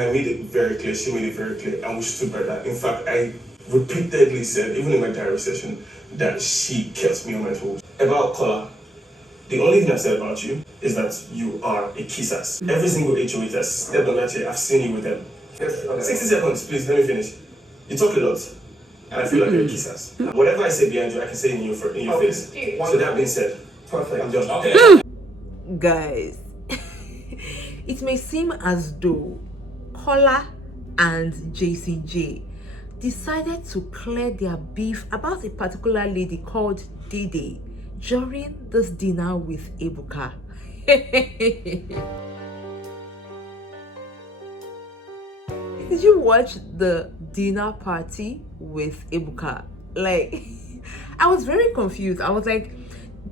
I made it very clear, she made it very clear, and we stood by that. In fact, I repeatedly said, even in my diary session, that she kept me on my toes. About Kola, the only thing I said about you is that you are a kisser. Every single HOH has stepped on that chair, I've seen you with them. Yes, okay. 60 seconds, please, let me finish. You talk a lot, and I feel like you're a kisser. Whatever I say behind you, I can say in your face. So that being said, perfect. I'm done. Okay. Guys, it may seem as though Kola and Jason J decided to clear their beef about a particular lady called Dede during this dinner with Ebuka. Did you watch the dinner party with Ebuka? Like, I was very confused. I was like,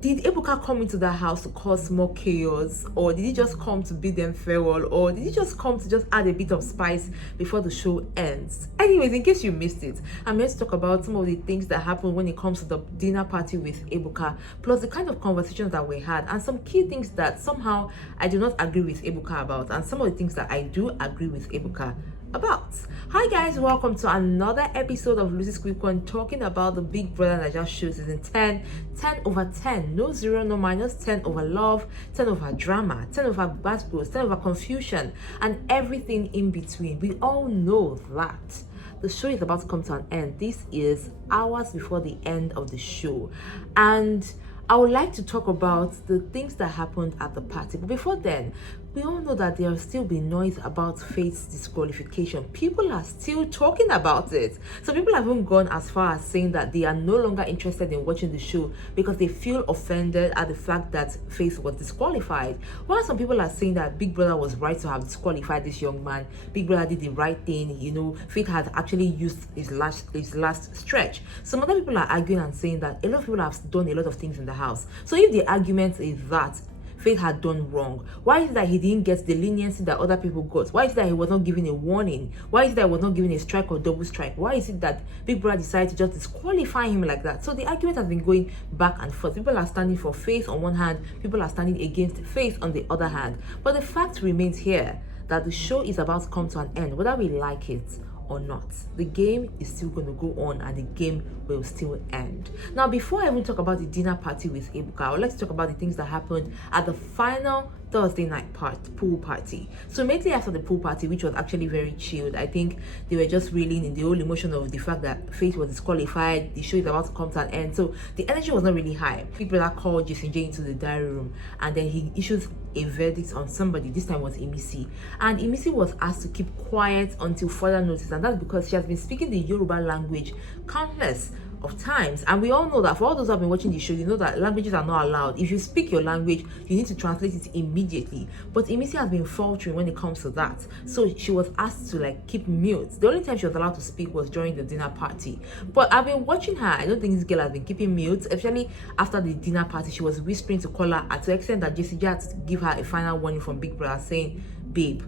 did Ebuka come into the house to cause more chaos, or did he just come to bid them farewell, or did he just come to just add a bit of spice before the show ends? Anyways, in case you missed it, I'm here to talk about some of the things that happened when it comes to the dinner party with Ebuka, plus the kind of conversations that we had, and some key things that somehow I do not agree with Ebuka about, and some of the things that I do agree with Ebuka about. Hi guys, welcome to another episode of Lucy's Quick One, talking about the Big Brother Naija show season 10, 10 over 10, no zero, no minus, 10 over love, 10 over drama, 10 over bad bros, 10 over confusion, and everything in between. We all know that the show is about to come to an end. This is hours before the end of the show, and I would like to talk about the things that happened at the party. But before then, we all know that there will still be noise about Faith's disqualification. People are still talking about it. Some people have even gone as far as saying that they are no longer interested in watching the show because they feel offended at the fact that Faith was disqualified. While some people are saying that Big Brother was right to have disqualified this young man, Big Brother did the right thing, you know, Faith had actually used his last stretch. Some other people are arguing and saying that a lot of people have done a lot of things in the house. So if the argument is that Faith had done wrong, why is it that he didn't get the leniency that other people got? Why is it that he was not given a warning? Why is it that he was not given a strike or double strike? Why is it that Big Brother decided to just disqualify him like that? So the argument has been going back and forth. People are standing for Faith on one hand, people are standing against Faith on the other hand. But the fact remains here that the show is about to come to an end, whether we like it or not. The game is still going to go on, and the game will still end. Now, before I even talk about the dinner party with Ebuka, I would like to talk about the things that happened at the final Thursday night pool party. So immediately after the pool party, which was actually very chilled, I think they were just reeling in the whole emotion of the fact that Faith was disqualified, the show is about to come to an end, so the energy was not really high. Big Brother called Jason J into the diary room, and then he issued a verdict on somebody. This time was Emisi, and Emisi was asked to keep quiet until further notice, and that's because she has been speaking the Yoruba language countless of times, and we all know that. For all those who have been watching the show, you know that languages are not allowed. If you speak your language, you need to translate it immediately. But Emisi has been faltering when it comes to that, so she was asked to like keep mute. The only time she was allowed to speak was during the dinner party. But I've been watching her. I don't think this girl has been keeping mute, especially after the dinner party. She was whispering to Kola at the extent that Jesse had to give her a final warning from Big Brother saying, "Babe,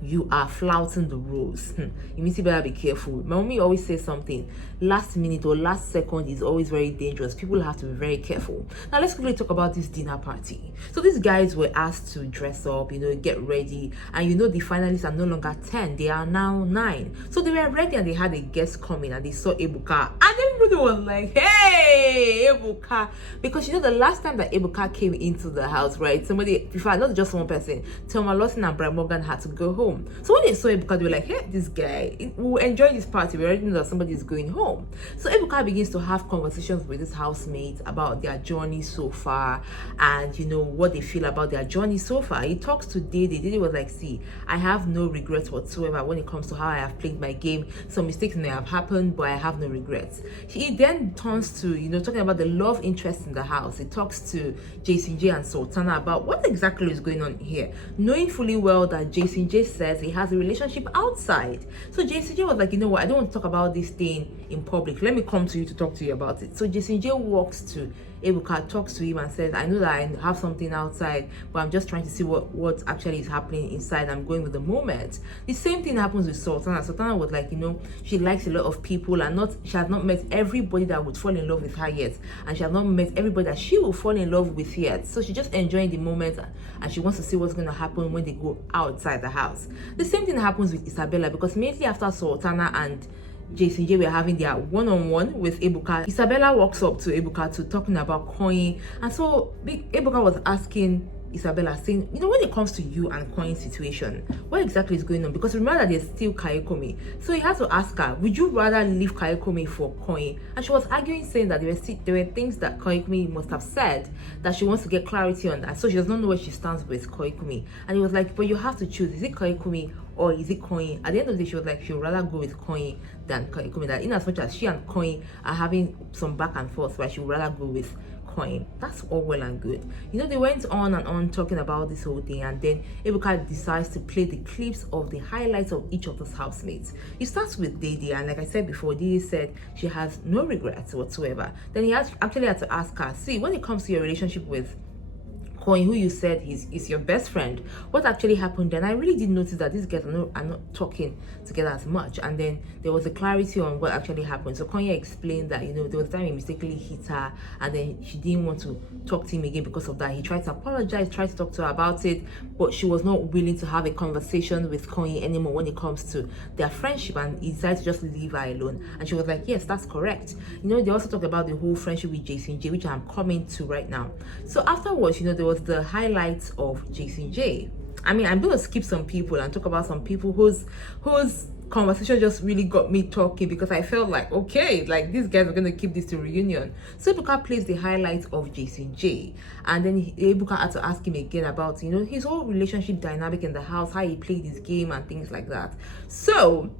you are flouting the rules. You mean, better be careful." My mommy always says something, last minute or last second is always very dangerous. People have to be very careful. Now let's quickly talk about this dinner party. So these guys were asked to dress up, you know, get ready, and you know the finalists are no longer 10, they are now 9. So they were ready, and they had a guest coming, and they saw Ebuka, and everybody was like, "Hey, Ebuka," because you know the last time that Ebuka came into the house, right, somebody, in fact not just one person, Thelma Lawson and Brian Morgan had to go home. So when they saw Ebuka, they were like, "Hey, this guy, we'll enjoy this party. We already know that somebody is going home." So Ebuka begins to have conversations with his housemates about their journey so far, and you know what they feel about their journey so far. He talks to Dede. Dede was like, "See, I have no regrets whatsoever when it comes to how I have played my game. Some mistakes may have happened, but I have no regrets." He then turns to, you know, talking about the love interest in the house. He talks to Jason J and Sultana about what exactly is going on here, knowing fully well that Jason J says he has a relationship outside. So Jason J was like, "You know what, I don't want to talk about this thing in public. Let me come to you to talk to you about it." So Jason J walks to Ebuka talks to him and says, I know that I have something outside, but I'm just trying to see what actually is happening inside. I'm going with the moment. The same thing happens with Sultana. Sultana was like, she likes a lot of people, and she has not met everybody that would fall in love with her yet, and she has not met everybody that she will fall in love with yet. So she's just enjoying the moment, and she wants to see what's going to happen when they go outside the house. The same thing happens with Isabella, because immediately after Sultana and Jason J were having their one-on-one with Ebuka, Isabella walks up to Ebuka to talking about coin, and so Ebuka was asking Isabella, saying, when it comes to you and coin situation, what exactly is going on? Because remember that there's still Kayekomi, so he had to ask her, would you rather leave Kayekomi for coin? And she was arguing, saying that there were things that Kayekomi must have said that she wants to get clarity on that, so she does not know where she stands with Kayekomi. And he was like, but you have to choose, is it Kayekomi or is it Coin? At the end of the day, she was like, she would rather go with Coin than Kayekomi. That in as much as she and Coin are having some back and forth, but she would rather go with Coin. That's all well and good. They went on and on talking about this whole thing, and then Ebuka decides to play the clips of the highlights of each of those housemates. He starts with Dede, and like I said before, Dede said she has no regrets whatsoever. Then he actually had to ask her, see, when it comes to your relationship with Coin, who you said is your best friend, what actually happened then? I really did notice that these guys are not talking together as much, and then there was a clarity on what actually happened. So Konya explained that there was a time he mistakenly hit her, and then she didn't want to talk to him again because of that. He tried to apologize, tried to talk to her about it, but she was not willing to have a conversation with Konya anymore when it comes to their friendship, and he decided to just leave her alone. And she was like, yes, that's correct. They also talked about the whole friendship with Jason J, which I'm coming to right now. So afterwards, there was the highlights of Jason J. I'm going to skip some people and talk about some people whose conversation just really got me talking, because I felt like, okay, like these guys are going to keep this to reunion. So Ibuka plays the highlights of Jason J, and then Ibuka had to ask him again about his whole relationship dynamic in the house, how he played his game and things like that. So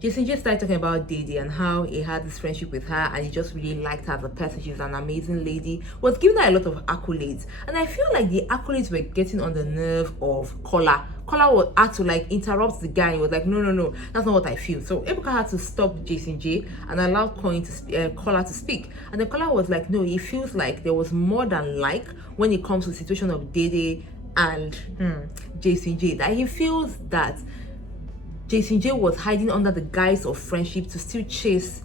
Jason just started talking about Dede and how he had this friendship with her, and he just really liked her as a person. She's an amazing lady. Was giving her a lot of accolades, and I feel like the accolades were getting on the nerve of Kola. Kola had to interrupt the guy, and he was like, no, that's not what I feel. So Ebuka had to stop Jason J and allow Kola to speak. And then Kola was like, no, he feels like there was more than when it comes to the situation of Dede and Jason J. That he feels that Jason J was hiding under the guise of friendship to still chase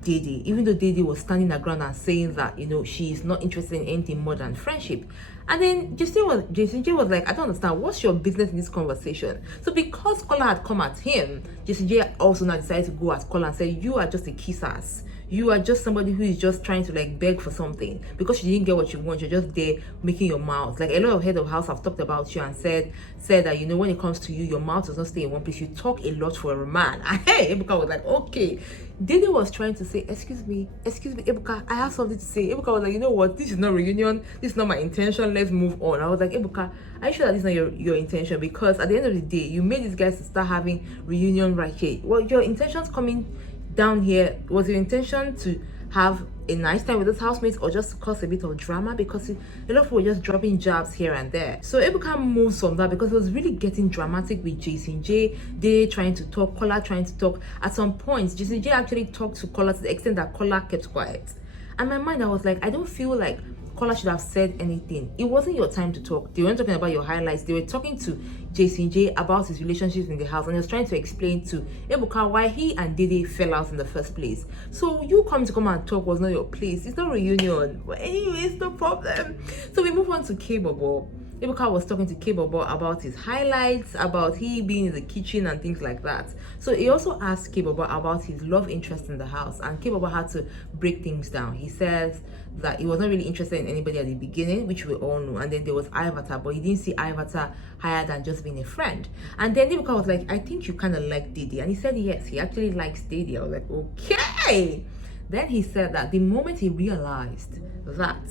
Dede, even though Dede was standing her ground and saying that she is not interested in anything more than friendship. And then Jason J was like, I don't understand, what's your business in this conversation? So because Kola had come at him, Jason J also now decided to go at Kola and say, you are just a kiss ass. You are just somebody who is just trying to beg for something because you didn't get what you want. You're just there making your mouth. A lot of head of house have talked about you and said that when it comes to you, your mouth does not stay in one place. You talk a lot for a man. And hey, Ebuka was like, okay. Dede was trying to say, excuse me, Ebuka, I have something to say. Ebuka was like, you know what? This is not reunion. This is not my intention. Let's move on. I was like, Ebuka, are you sure that this is not your intention? Because at the end of the day, you made these guys to start having reunion right here. Well, your intentions coming down here, was your intention to have a nice time with those housemates, or just to cause a bit of drama? Because a lot of people were just dropping jabs here and there. So Ebuka moves from that because it was really getting dramatic with Jason J. They trying to talk, Kola trying to talk. At some points, Jason J actually talked to Kola to the extent that Kola kept quiet. And in my mind, I was like, I don't feel like Kola should have said anything. It wasn't your time to talk. They weren't talking about your highlights. They were talking to Jason J about his relationships in the house, and he was trying to explain to Ebuka why he and Dede fell out in the first place. So you come and talk was not your place. It's not reunion. But anyways, no problem. So we move on to K-Bobo. Ebuka was talking to K-Bobo about his highlights, about he being in the kitchen and things like that. So he also asked K-Bobo about his love interest in the house, and K-Bobo had to break things down. He says that he was not really interested in anybody at the beginning, which we all know, and then there was Ivata, but he didn't see Ivata higher than just being a friend. And then Ebuka was like, I think you kind of like Dede, and he said yes, he actually likes Dede. I was like, okay. Then he said that the moment he realized that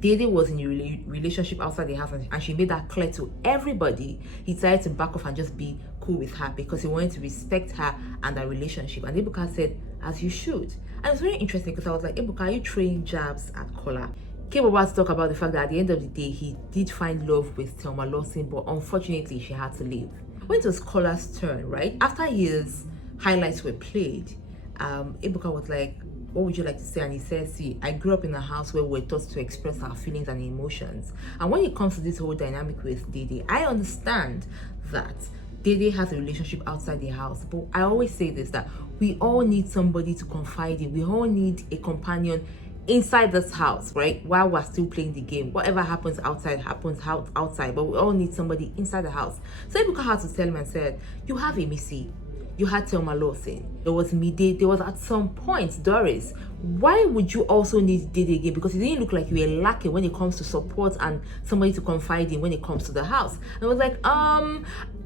Dede was in a relationship outside the house, and she made that clear to everybody, he decided to back off and just be cool with her because he wanted to respect her and their relationship. And Ebuka said, as you should. And it's very interesting because I was like, Ebuka, are you throwing jabs at Kola? Came over to talk about the fact that at the end of the day, he did find love with Thelma Lawson, but unfortunately, she had to leave. When it was Kola's turn, right? After his highlights were played, Ebuka was like, what would you like to say? And he says, see, I grew up in a house where we're taught to express our feelings and emotions. And when it comes to this whole dynamic with Dede, I understand that Dede has a relationship outside the house. But I always say this, that we all need somebody to confide in. We all need a companion inside this house, right? While we're still playing the game. Whatever happens outside happens outside, but we all need somebody inside the house. So Ibuka had to tell him and said, you have a Missy, you had Thelma Lawson, there was Mide, there was at some point Doris. Why would you also need Dede again? Because it didn't look like you were lacking when it comes to support and somebody to confide in when it comes to the house. And I was like,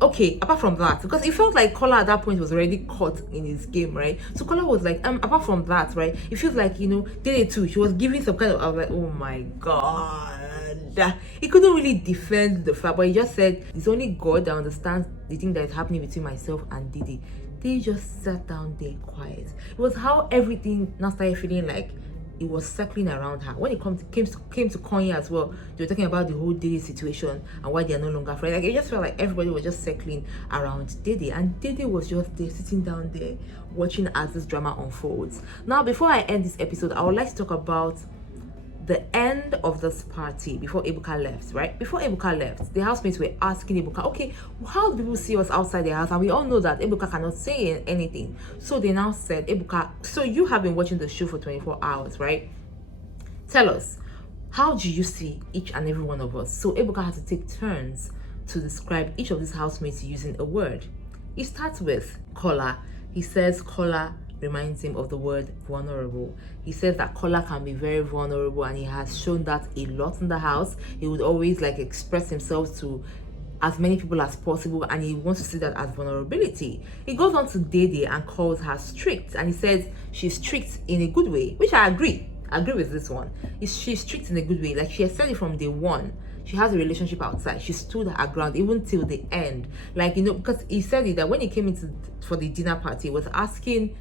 okay, apart from that, because it felt like Kola at that point was already caught in his game, right? So Kola was like, apart from that, right, it feels like, you know, Dede too, she was giving some kind of, I was like, oh my god. He couldn't really defend the fact, but he just said, it's only God that understands the thing that is happening between myself and Dede. They just sat down there quiet. It was how everything now started feeling like it was circling around her. When it came to Kanye as well, they were talking about the whole Dede situation and why they are no longer friends. Like, it just felt like everybody was just circling around Dede, and Dede was just there, sitting down there, watching as this drama unfolds. Now, before I end this episode, I would like to talk about the end of this party before Ebuka left, right? Before Ebuka left, the housemates were asking Ebuka, okay, how do people see us outside the house? And we all know that Ebuka cannot say anything. So they now said, Ebuka, so you have been watching the show for 24 hours, right? Tell us, how do you see each and every one of us? So Ebuka had to take turns to describe each of these housemates using a word. He starts with Kola. He says Kola reminds him of the word vulnerable. He says that Kola can be very vulnerable, and he has shown that a lot in the house. He would always like express himself to as many people as possible, and he wants to see that as vulnerability. He goes on to Dede and calls her strict, and he says she's strict in a good way, which I agree with this one. She's strict in a good way. Like, she has said it from day one. She has a relationship outside. She stood her ground even till the end. Like, you know, because he said it that when he came into for the dinner party, he was asking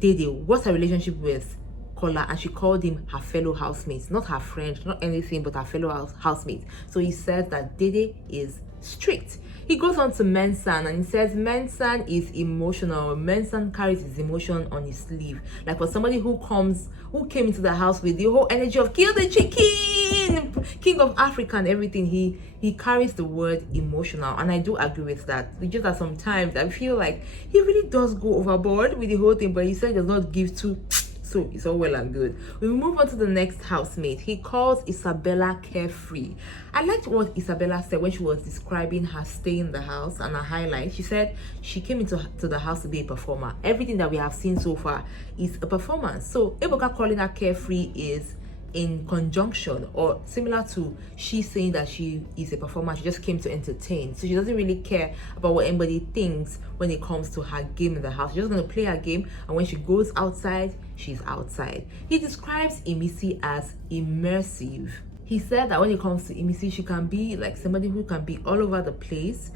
Dede what's her relationship with Kola, and she called him her fellow housemate, not her friend, not anything but her fellow housemate. So he says that Dede is strict. He goes on to Mensan, and he says Mensan is emotional. Mensan carries his emotion on his sleeve. Like, for somebody who came into the house with the whole energy of kill the chicken, king of Africa and everything, he carries the word emotional, and I do agree with that. It's just that sometimes I feel like he really does go overboard with the whole thing, but he said he does not give to. So it's all well and good. We move on to the next housemate. He calls Isabella carefree. I liked what Isabella said when she was describing her stay in the house and her highlight. She said she came into the house to be a performer. Everything that we have seen so far is a performance. So Ebuka calling her carefree is in conjunction or similar to she saying that she is a performer. She just came to entertain, so she doesn't really care about what anybody thinks when it comes to her game in the house. She's just going to play her game, and when she goes outside, she's outside. He describes Emisi as immersive. He said that when it comes to Emisi, she can be like somebody who can be all over the place,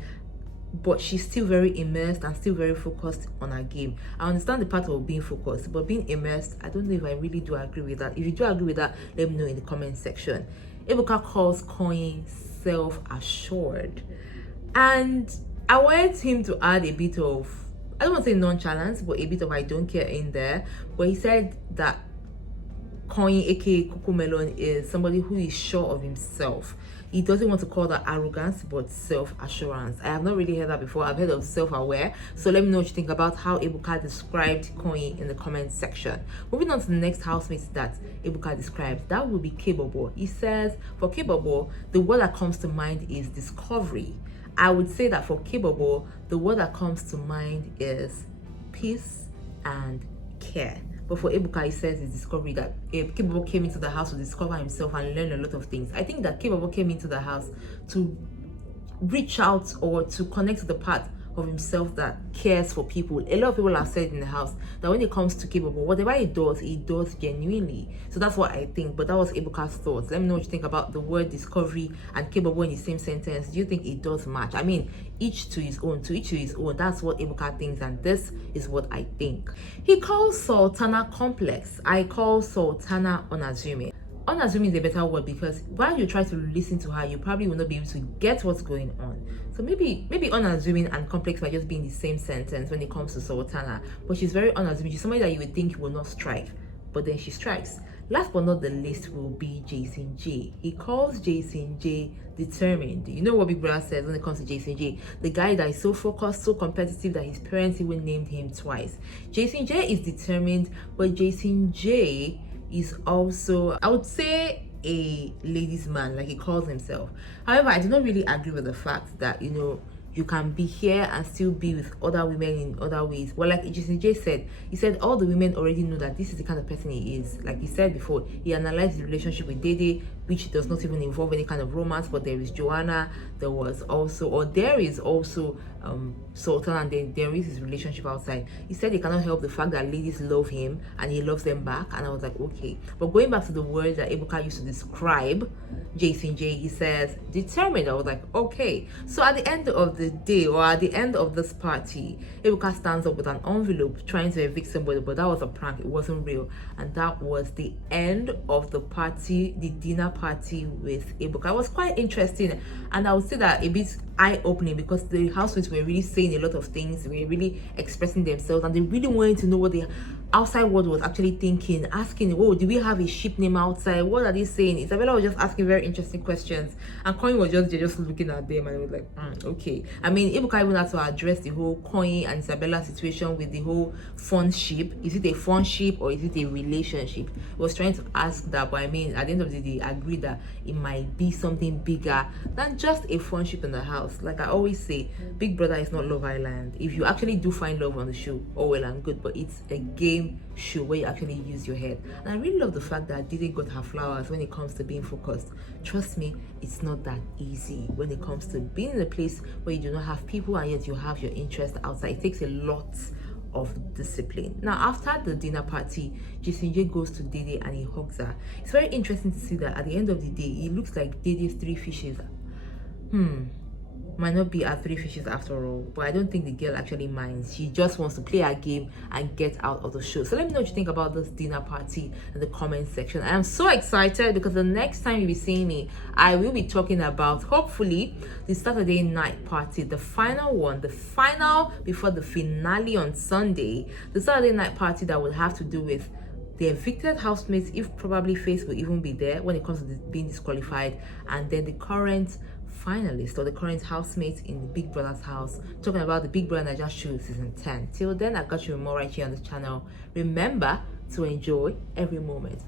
but she's still very immersed and still very focused on her game. I understand the part of being focused, but being immersed, I don't know if I really do agree with that. If you do agree with that, let me know in the comment section. Ebuka calls Coin self-assured, and I wanted him to add a bit of, I don't want to say nonchalance, but a bit of I don't care in there. But he said that Coin, aka Cocomelon, is somebody who is sure of himself. He doesn't want to call that arrogance, but self-assurance. I have not really heard that before. I've heard of self-aware. So let me know what you think about how Ebuka described Coin in the comment section. Moving on to the next housemate that Ebuka described, that will be Kebobo. He says for Kebobo, the word that comes to mind is discovery. I would say that for Kebobo, the word that comes to mind is peace and care. But for Ebuka, he says it's discovery, that Kebobo came into the house to discover himself and learn a lot of things. I think that Kebobo came into the house to reach out or to connect to the part of himself that cares for people. A lot of people have said in the house that when it comes to Kebobo, whatever he does genuinely. So that's what I think. But that was Ebuka's thoughts. Let me know what you think about the word discovery and Kebobo in the same sentence. Do you think it does match? I mean, each to his own, to each to his own. That's what Ebuka thinks, and this is what I think. He calls Sultana complex. I call Sultana unassuming. Unassuming is a better word, because while you try to listen to her, you probably will not be able to get what's going on. So maybe unassuming and complex might just be in the same sentence when it comes to Sultana. But she's very unassuming. She's somebody that you would think will not strike, but then she strikes. Last but not the least will be Jason J. He calls Jason J determined. You know what Big Brother says when it comes to Jason J? The guy that is so focused, so competitive that his parents even named him twice. Jason J is determined, but Jason J is also, I would say, a ladies' man, like he calls himself. However, I do not really agree with the fact that, you know, you can be here and still be with other women in other ways. Well, like Jason J said, he said all the women already know that this is the kind of person he is. Like he said before, he analyzed his relationship with Dede, which does not even involve any kind of romance, but there is Joanna, there is also Sultan, and then there is his relationship outside. He said he cannot help the fact that ladies love him and he loves them back, and I was like, okay. But going back to the word that Ebuka used to describe Jason J, he says determined. I was like, okay. So at the end of the day, or at the end of this party, Ebuka stands up with an envelope trying to evict somebody, but that was a prank, it wasn't real. And that was the end of the party, the dinner party with Ebuka. It was quite interesting, and I would say that a bit eye-opening, because the housemates were really saying a lot of things, they were really expressing themselves, and they really wanted to know what the outside world was actually thinking, asking, oh, do we have a ship name outside? What are they saying? Isabella was just asking very interesting questions, and Coin was just looking at them, and it was like, okay. I mean, Ibuka even had to address the whole Coin and Isabella situation with the whole fun ship. Is it a fun ship or is it a relationship? He was trying to ask that, but I mean, at the end of the day, I agree that it might be something bigger than just a fun ship in the house. Like I always say, Big Brother is not Love Island. If you actually do find love on the show, all well and good, but it's a game show where you actually use your head. And I really love the fact that Didi got her flowers when it comes to being focused. Trust me, it's not that easy when it comes to being in a place where you do not have people and yet you have your interest outside. It takes a lot of discipline. Now, after the dinner party, Jason J goes to Dede and he hugs her. It's very interesting to see that at the end of the day, it looks like Dede's three fishes might not be at three fishes after all, but I don't think the girl actually minds. She just wants to play her game and get out of the show. So let me know what you think about this dinner party in the comment section. I am so excited because the next time you be seeing me, I will be talking about, hopefully, the Saturday night party, the final one, the final before the finale on Sunday, the Saturday night party that will have to do with the evicted housemates, if probably Face will even be there when it comes to being disqualified, and then the current finalist or the current housemate in the Big Brother's house, talking about the Big Brother Nigeria show season 10. Till then, I got you more right here on the channel. Remember to enjoy every moment.